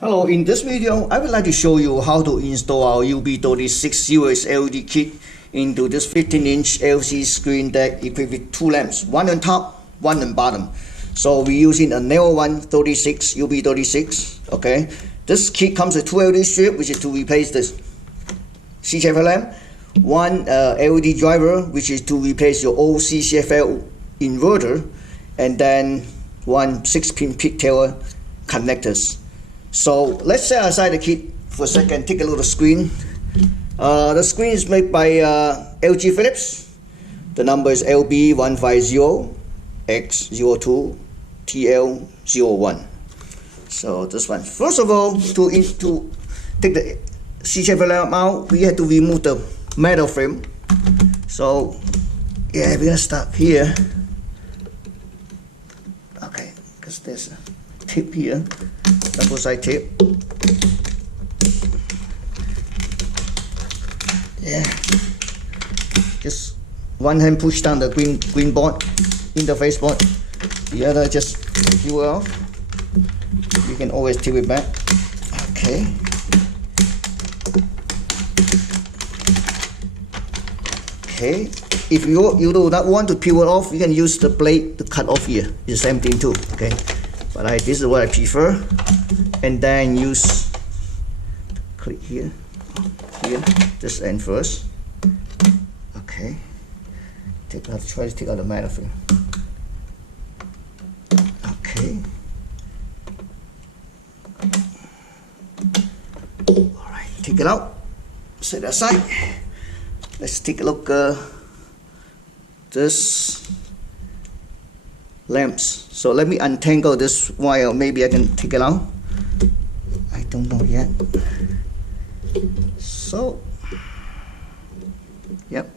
Hello, in this video, I would like to show you how to install our UB36 series LED kit into this 15-inch LCD screen deck equipped with two lamps, one on top, one on bottom. So we're using a narrow one, 36 UB36. Okay, this kit comes with two LED strips, which is to replace this CCFL lamp, one LED driver, which is to replace your old CCFL inverter, and then one 6-pin pigtail connectors. So let's set aside the kit for a second. Take a look at the screen. The screen is made by LG Philips. The number is LB150X02-TL01. So this one. First of all, to take the CCFL lamp out, we have to remove the metal frame. So yeah, we're gonna start here. Okay, because there's a tip here, double side tip. Yeah, just one hand push down the green board, interface board, the other just peel it off. You can always tip it back. Okay. Okay. If you do not want to peel it off, you can use the blade to cut off here. It's the same thing too. Okay. But this is what I prefer. And then use, click here, this end first. Okay. Try to take out the metal frame. Okay. All right, take it out. Set it aside. Let's take a look. This lamps. So let me untangle this wire. Maybe I can take it out. I don't know yet. So, yep.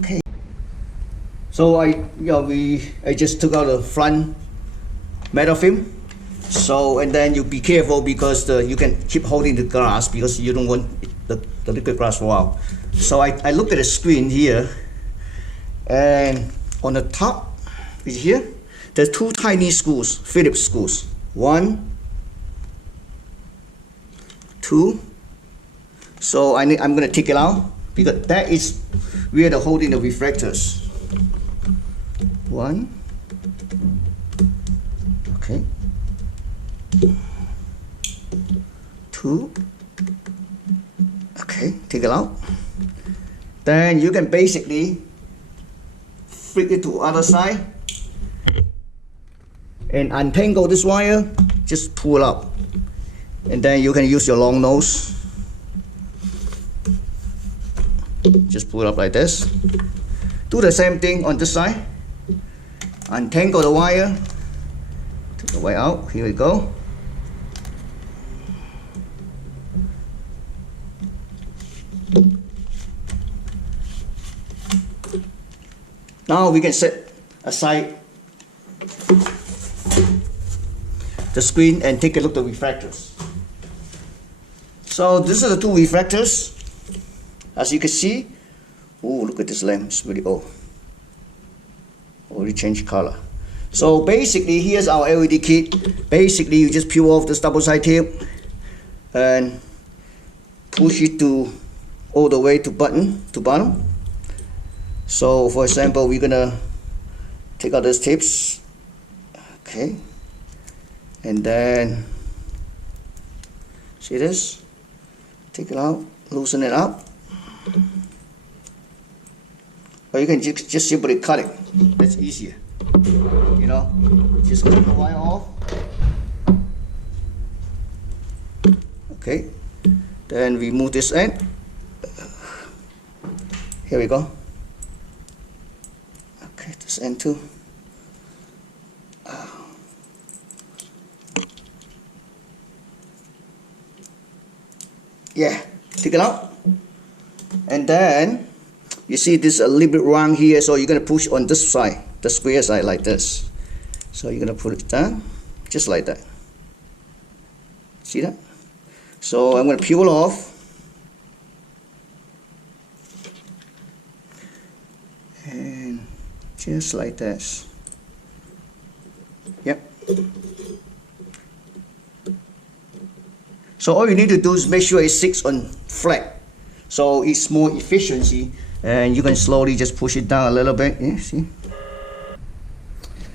Okay. So I just took out the front metal film. So and then you be careful because you can keep holding the glass because you don't want the liquid glass to fall out. So I look at the screen here. And on the top is here, there's two tiny screws, Phillips screws. 1, 2. So I'm going to take it out because that is where they're holding the reflectors. 1. Okay. 2. Okay, take it out. Then you can basically flip it to other side and untangle this wire. Just pull up, and then you can use your long nose. Just pull it up like this. Do the same thing on this side. Untangle the wire. Take the wire out. Here we go. Now we can set aside the screen and take a look at the reflectors. So this is the two reflectors. As you can see, oh, look at this lamp, it's really old. Already changed color. So basically, here's our LED kit. Basically, you just peel off this double side tape and push it all the way to bottom. So for example, we're gonna take out these tips, okay, and then see this, take it out, loosen it up, or you can just simply cut it. That's easier, you know. Just cut the wire off. Okay, then remove this end. Here we go. Okay, this end too. Yeah, take it out. And then you see this a little bit round here, so you're gonna push on this side, the square side like this. So you're gonna put it down, just like that. See that? So I'm gonna peel off. And just like this. Yep. So all you need to do is make sure it sits on flat, so it's more efficiency, and you can slowly just push it down a little bit. Yeah, see.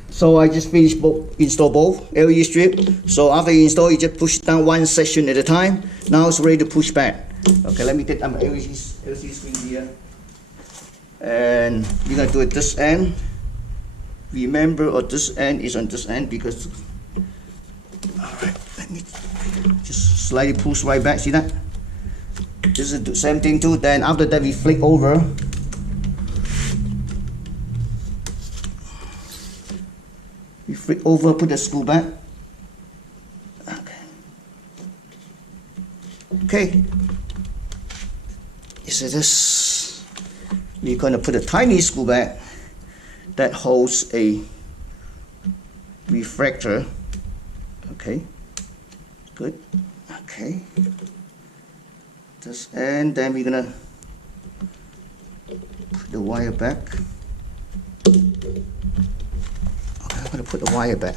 So I just finished install both LED strip. So after you install, you just push down one section at a time. Now it's ready to push back. Okay, let me get my LED screen here, and you're gonna do it this end. Remember, this end is on this end because. All right, let me just slightly push right back. See that? This is the same thing too. Then after that, we flick over. We flick over, put the screw back. Okay. So this, we're gonna put a tiny screw back that holds a refractor. Okay, good. Okay, this, and then we're gonna put the wire back. Okay, I'm gonna put the wire back.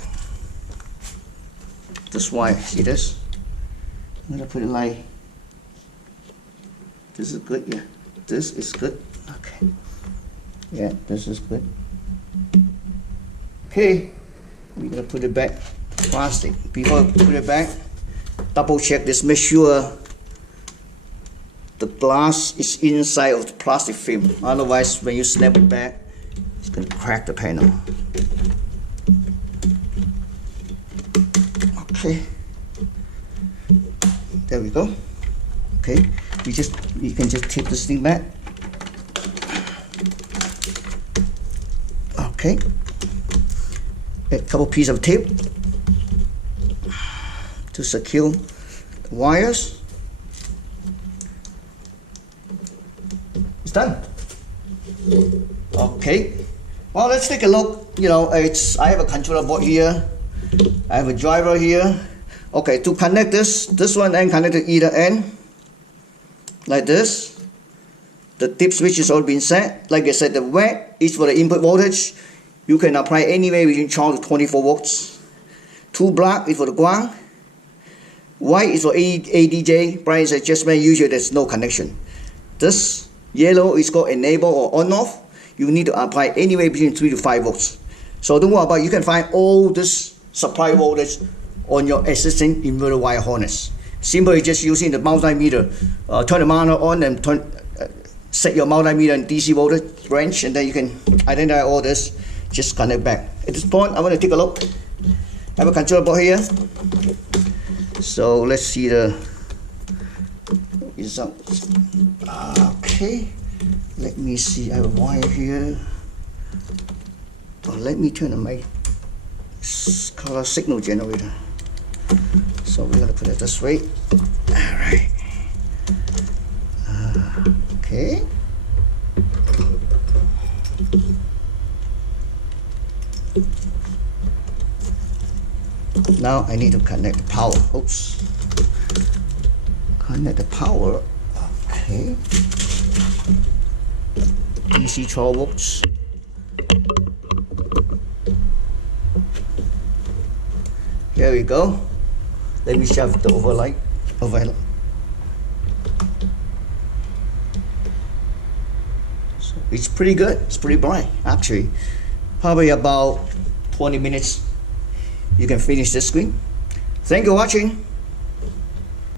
This wire, see this? I'm gonna put it like this. Is good, yeah. This is good. Okay, yeah, this is good. Okay, we're gonna put it back. Plastic. Before you put it back, double check this. Make sure the glass is inside of the plastic film. Otherwise, when you snap it back, it's going to crack the panel. Okay. There we go. Okay. You can just tape this thing back. Okay. A couple pieces of tape to secure the wires. It's done. Okay. Well, let's take a look. You know, I have a controller board here. I have a driver here. Okay, to connect this one and connect to either end, like this. The tip switch is all been set. Like I said, the red is for the input voltage. You can apply anywhere between 12 to 24 volts. 2 black is for the ground. White is for ADJ, brightness adjustment. Usually there's no connection. This yellow is called enable or on off. You need to apply anywhere between 3 to 5 volts. So don't worry about it. You can find all this supply voltage on your existing inverter wire harness. Simply just using the multimeter. Turn the monitor on and set your multimeter in DC voltage range, and then you can identify all this. Just connect back. At this point, I'm going to take a look. I have a controller board here. So let's see the results. Okay, let me see. I have a wire here. Oh, let me turn on my color signal generator. So we're gonna put it this way. All right. Okay. Now I need to connect the power. Oops. Connect the power. Okay. DC 12 volts. Here we go. Let me shove the overlight. So it's pretty good. It's pretty bright actually. Probably about 20 minutes. You can finish the screen. Thank you for watching.